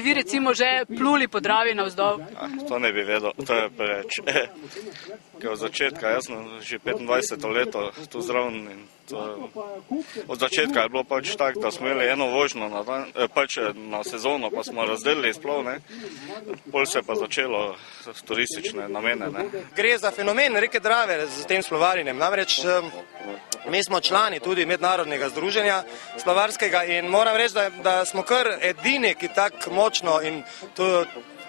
ste vi recimo že pluli po Dravi navzdol? To ne bi vedel, to je preveč. Od začetka, jaz sem že 25 leto tu zraven in od začetka je bilo pač tako, da smo imeli eno vožnjo na sezono, pa smo razdelili splav, pol se je pa začelo s turistične namene. Gre za fenomen reke Drave z tem splavarjenjem, namreč mi smo člani tudi mednarodnega združenja splavarskega in moram reči, da smo kar edini, ki tako močno in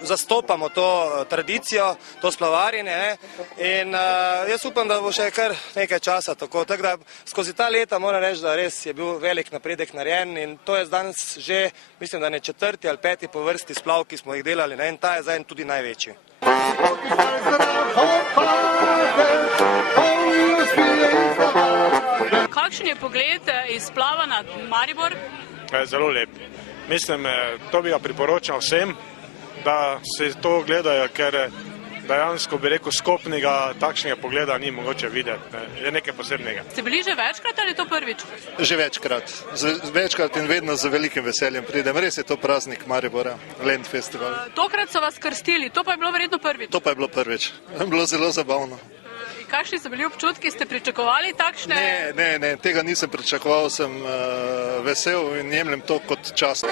zastopamo to tradicijo, to splavarjenje in jaz upam, da bo še kar nekaj časa tako. Tako da skozi ta leta moram reči, da res je bil velik napredek narejen in to je danes že, mislim, da ne 4. ali 5. po vrsti splav, ki smo jih delali in ta je zdaj tudi največji. Kakšen je pogled iz splava na Maribor? Zelo lep. Mislim, to bi ga priporočal vsem, da se to gledajo, ker dejansko bi rekel skopnega takšnega pogleda ni mogoče videti. Je nekaj posebnega. Ste bili že večkrat ali to prvič? Že večkrat. Večkrat in vedno z velikim veseljem pridem. Res je to praznik Maribora, Land Festival. Tokrat so vas krstili, to pa je bilo verjetno prvič? To pa je bilo prvič. Bilo zelo zabavno. Kakšni so bili občutki? Ste pričakovali takšne? Ne, tega nisem pričakoval, sem vesel in jemljem to kot čast.